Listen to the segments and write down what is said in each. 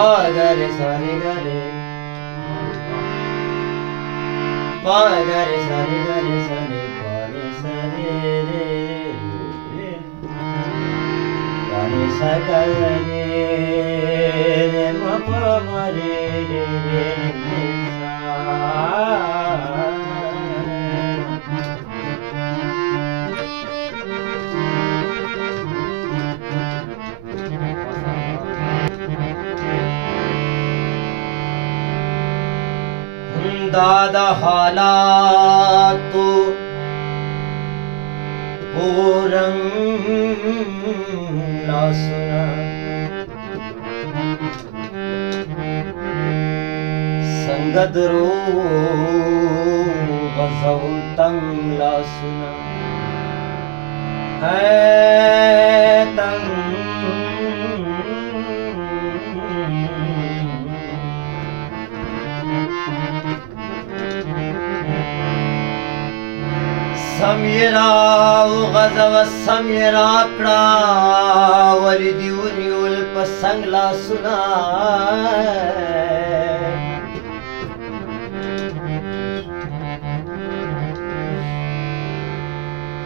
Pagare sare gare, pagare sare gare sare, pare sare re re, pare sagare re ma pa ma re re re sa. दादा हालात पूरंला सुना संगत रो गजौतंला सुना है तंग سميرا وغزو السميرا كرا ولديوني والبسنگ لا سنا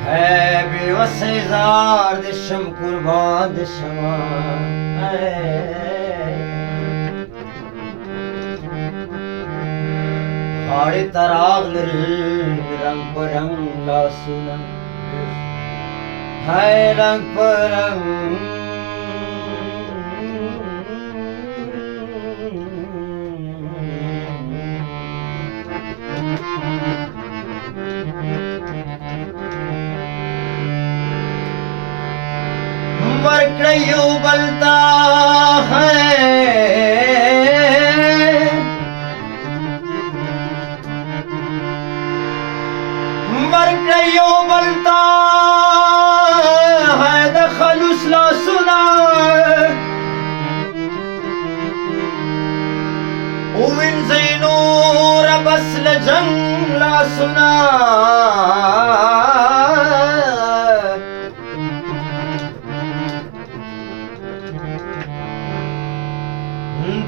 ہے بے وسیزار دشم قربان دشما خاڑی تراغ رنگ پرنگ لا سنا ہے رنگ پرنگ مرکڑیو بلتا ہے مرکڑیو بلتا ہے دخلوس لا سنا ومن زینور بس لجنگ لا سنا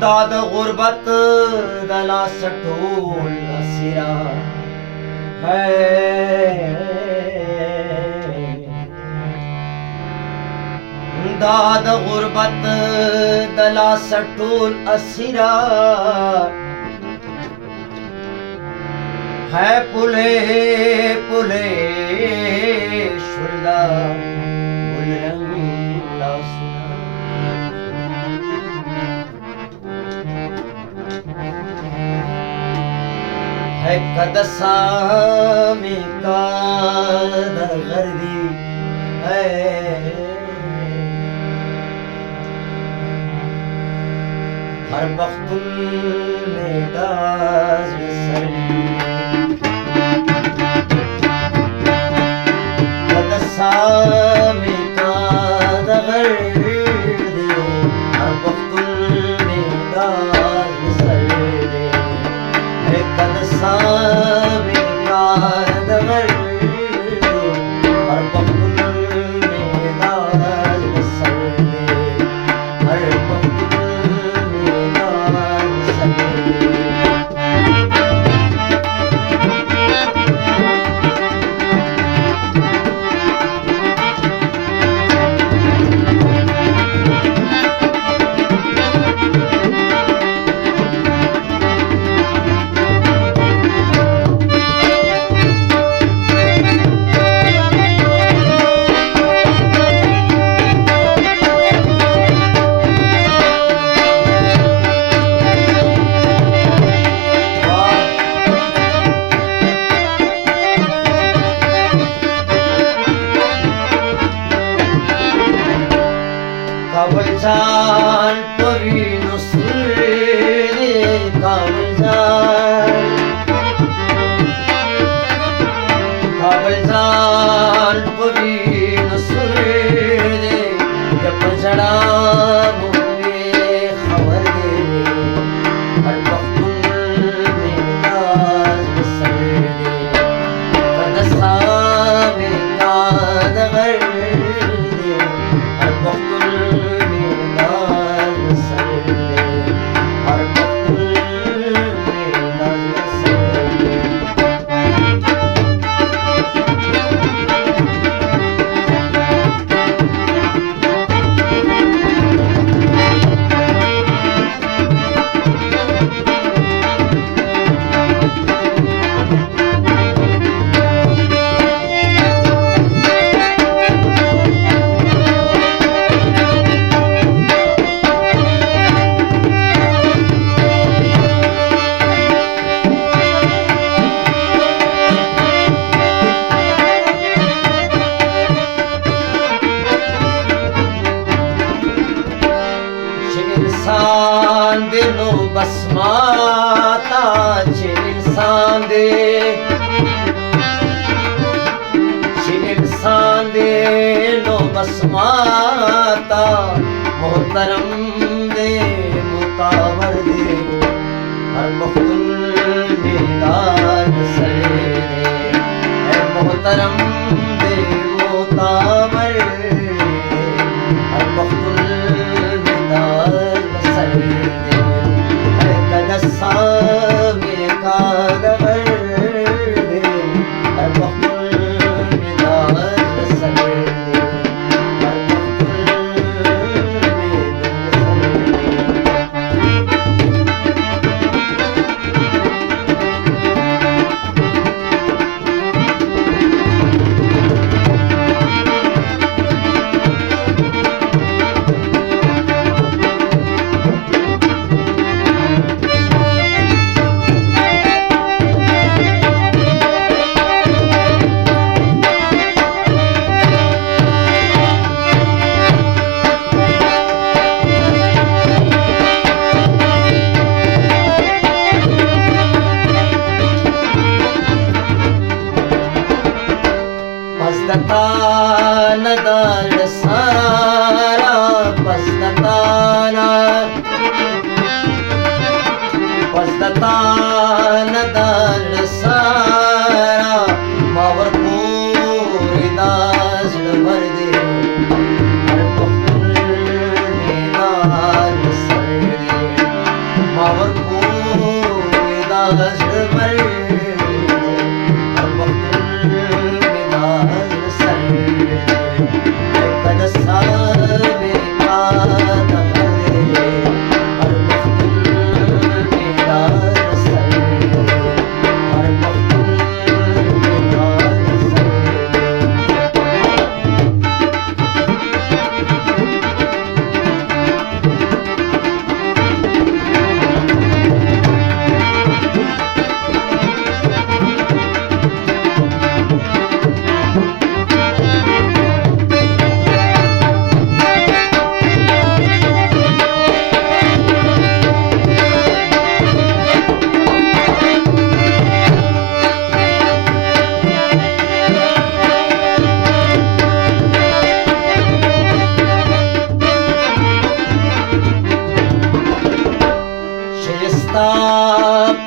داد غربت دلا سٹول اسیرا ہے داد غربت دلا سٹول اسیرا ہے پلے پلے شلدا گلرنگ لا سنا ہے قدسامی کا در غردی ہے ہر وقت میں داز سری قدسامی کا در غردی ہر وقت میں داز سری ہے قدسامی کا در غردی ہر وقت میں داز سری ہر وقت Kavalcan Pavino Suri Kavalcan Kavalcan Pavino Suri Jab jada mujhe khabar de har waqt mein daz sar de kadasa mein kaad gar de har waqt लो बस माता मोहतरम दे मुतावर दे हर मखदुल मिदार सरे दे मोहतरम दे मुतावर हर मखदुल मिदार सरे दे हर कदसा में कादवर दे हर मखदुल मिदार सरे दे हर मखदुल Nada sara pastatana dal sara mawar puri das vardi har pakul nidal sardi mawar puri das vardi har pakul nidal sardi kadasa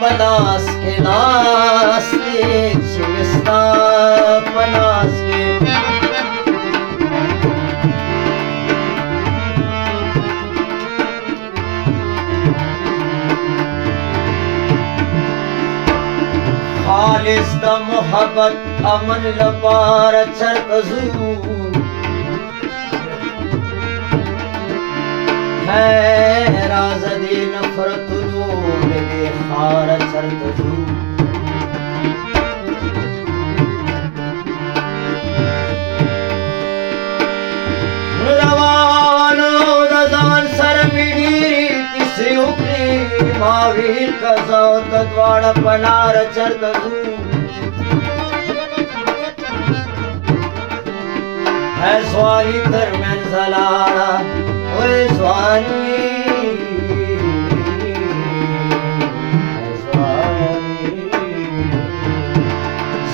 पलास के नास्ते शिकस्ता पलास के खालिस दा मोहब्बत अमन लबार चरतजू है राज़दी नफरत दे खार चरतजू रवानो दजान सर मिडीरी तीसरी उकरी मावीर कजाओ तद्वाड़ा पनार चरतजू है स्वाली दरम्यान जलाड़ा ओए स्वाली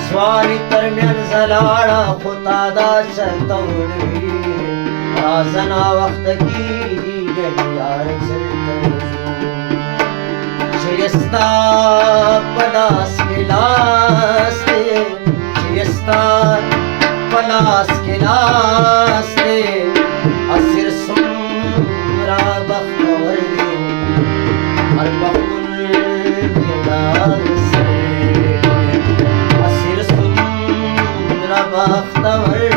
स्वाली दरम्यान जलाड़ा खुदादा चलतवड़ी राजना वक्त की गलियार शियस्ता पलास के लास्ते शियस्ता पलास के लास्ते असर सुमरा बख्तवर दे हर बख्तुल मिदार से असर सुमरा बख्तवर